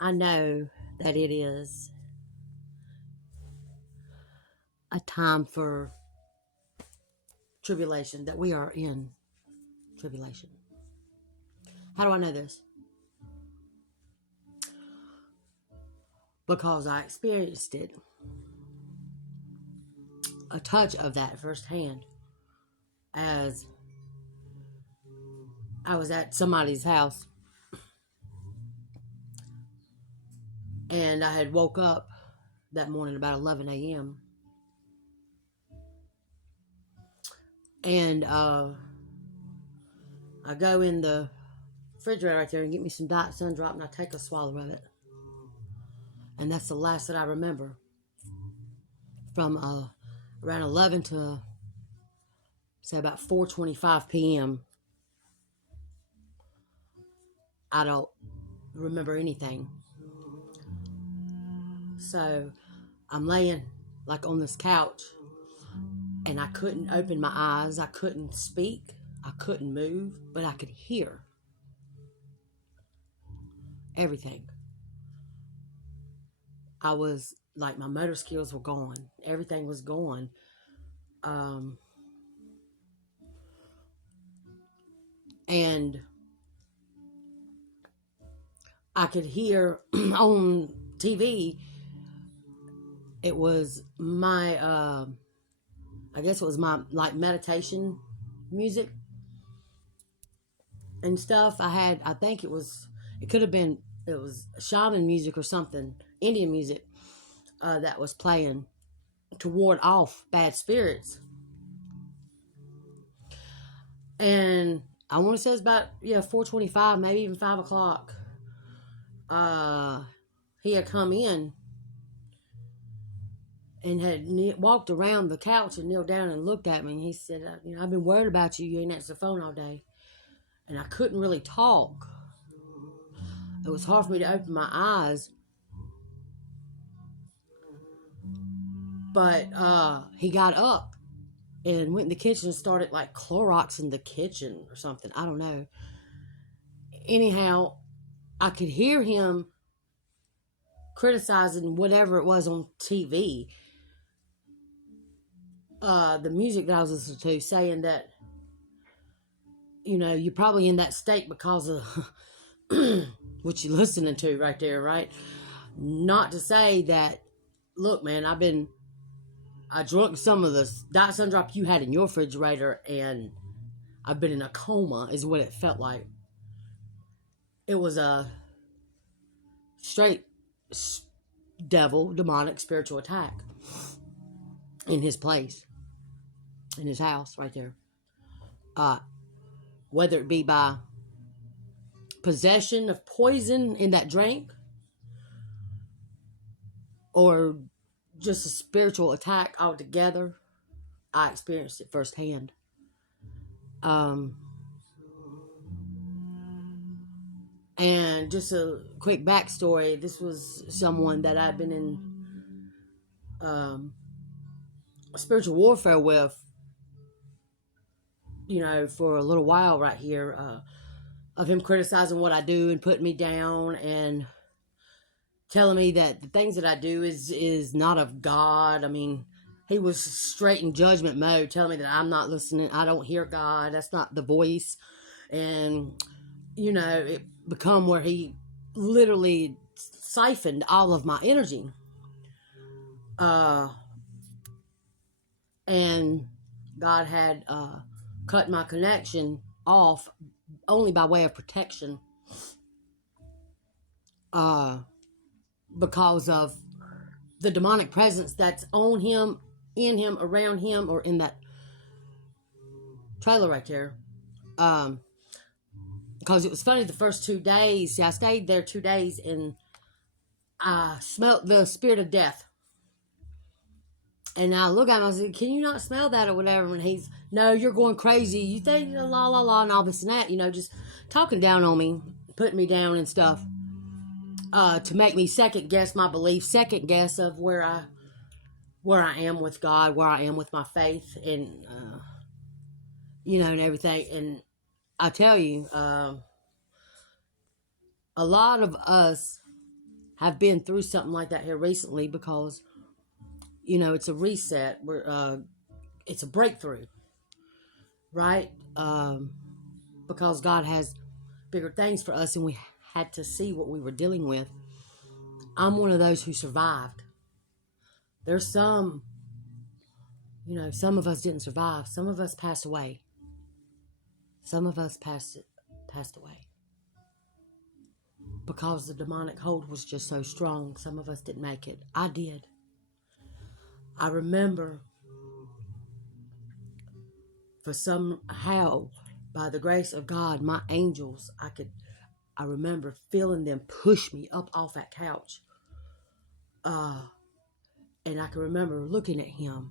I know that it is a time for tribulation, that we are in tribulation. How do I know this? Because I experienced it, a touch of that firsthand, as I was at somebody's house and I had woke up that morning about 11 a.m. and I go in the refrigerator right there and get me some Diet Sun Drop, and I take a swallow of it. And that's the last that I remember. From around 11 to, say, about 4:25 p.m. I don't remember anything. So I'm laying like on this couch, and I couldn't open my eyes. I couldn't speak. I couldn't move, but I could hear everything. I was like, my motor skills were gone. Everything was gone. And I could hear on TV, it was my, I guess it was my like meditation music and stuff. I think it could have been, it was shaman music or something, Indian music, that was playing to ward off bad spirits. And I want to say it's about 4:25, maybe even 5 o'clock. He had come in and had walked around the couch and kneeled down and looked at me. And he said, I've been worried about you. You ain't answered the phone all day. And I couldn't really talk. It was hard for me to open my eyes. But he got up and went in the kitchen and started like Clorox in the kitchen or something. I don't know. Anyhow, I could hear him criticizing whatever it was on TV. The music that I was listening to, saying that, you're probably in that state because of what you're listening to right there, right? Not to say that, look, man, I drunk some of the Diet Sun Drop you had in your refrigerator, and I've been in a coma, is what it felt like. It was a straight devil, demonic, spiritual attack in his place, in his house right there. Whether it be by possession of poison in that drink, or just a spiritual attack altogether, I experienced it firsthand. And just a quick backstory, this was someone that I've been in spiritual warfare with, for a little while right here, of him criticizing what I do and putting me down and telling me that the things that I do is not of God. I mean, he was straight in judgment mode, telling me that I'm not listening. I don't hear God. That's not the voice. And, it become where he literally siphoned all of my energy. And God had cut my connection off only by way of protection. Because of the demonic presence that's on him, in him, around him, or in that trailer right there. Because it was funny, the first 2 days, I stayed there 2 days, and I smelled the spirit of death. And I look at him, I said, can you not smell that or whatever? And he's, no, you're going crazy. You think la, la, la, and all this and that, just talking down on me, putting me down and stuff. To make me second guess my belief, second guess of where I am with God, where I am with my faith, and and everything. And I tell you, a lot of us have been through something like that here recently because, it's a reset. It's a breakthrough, right? Because God has bigger things for us and we had to see what we were dealing with. I'm one of those who survived. There's some of us didn't survive. Some of us passed away. Some of us passed away. Because the demonic hold was just so strong, some of us didn't make it. I did. I remember, for somehow, by the grace of God, my angels, I remember feeling them push me up off that couch. And I can remember looking at him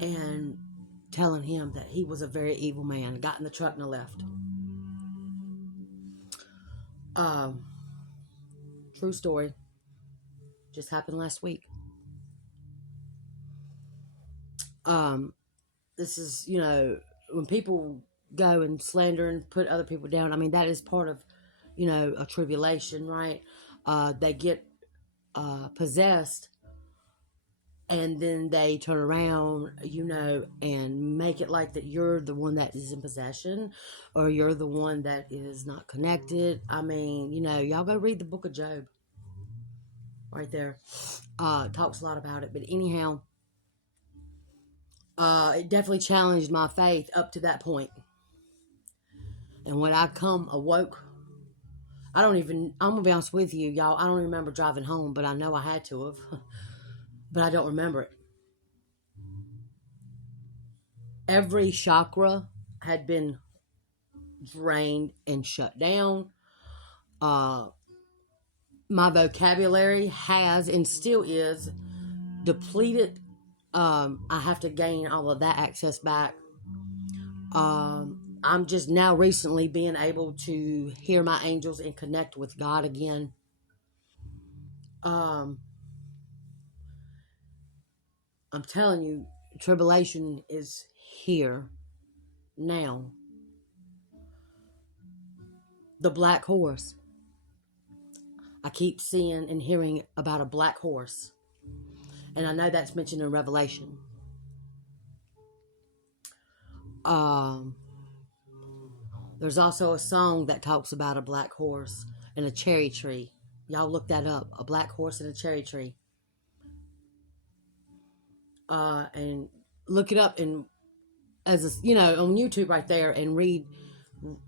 and telling him that he was a very evil man. Got in the truck and I left. True story. Just happened last week. This is, when people go and slander and put other people down, I mean, that is part of, a tribulation, right? They get possessed and then they turn around, and make it like that you're the one that is in possession or you're the one that is not connected. I mean, y'all go read the book of Job right there. It talks a lot about it. But anyhow, it definitely challenged my faith up to that point. And when I awoke, I'm going to be honest with you, y'all, I don't remember driving home, but I know I had to have. But I don't remember it. Every chakra had been drained and shut down. My vocabulary has and still is depleted. I have to gain all of that access back. I'm just now recently being able to hear my angels and connect with God again. I'm telling you, tribulation is here now. The black horse. I keep seeing and hearing about a black horse. And I know that's mentioned in Revelation. There's also a song that talks about a black horse and a cherry tree. Y'all look that up. A black horse and a cherry tree. And look it up and on YouTube right there and read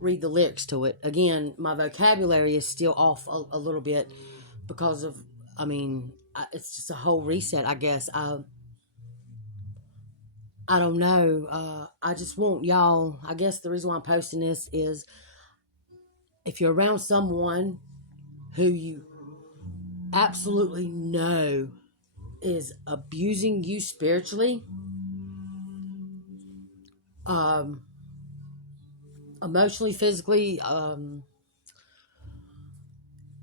the lyrics to it. Again, my vocabulary is still off a little bit because of, it's just a whole reset, I guess. I don't know. I just want y'all, I guess the reason why I'm posting this is if you're around someone who you absolutely know is abusing you spiritually, emotionally, physically,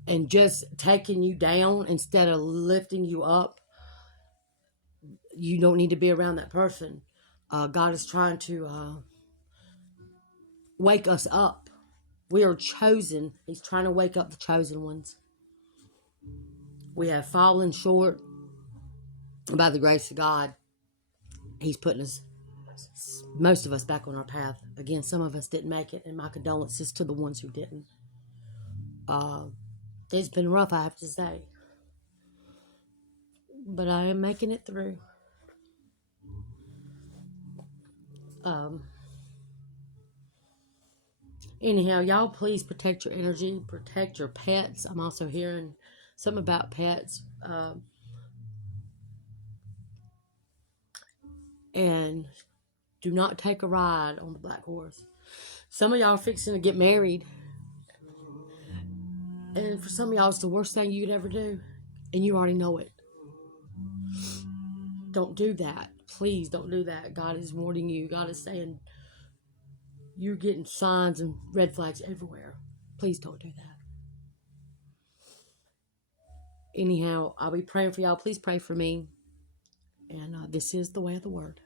and just taking you down instead of lifting you up, you don't need to be around that person. God is trying to wake us up. We are chosen. He's trying to wake up the chosen ones. We have fallen short. By the grace of God, He's putting us, most of us, back on our path. Again, some of us didn't make it, and my condolences to the ones who didn't. It's been rough, I have to say. But I am making it through. Anyhow, y'all please protect your energy, protect your pets. I'm also hearing something about pets. And do not take a ride on the black horse. Some of y'all are fixing to get married. And for some of y'all, it's the worst thing you could ever do. And you already know it. Don't do that. Please don't do that. God is warning you. God is saying you're getting signs and red flags everywhere. Please don't do that. Anyhow, I'll be praying for y'all. Please pray for me. And this is the way of the word.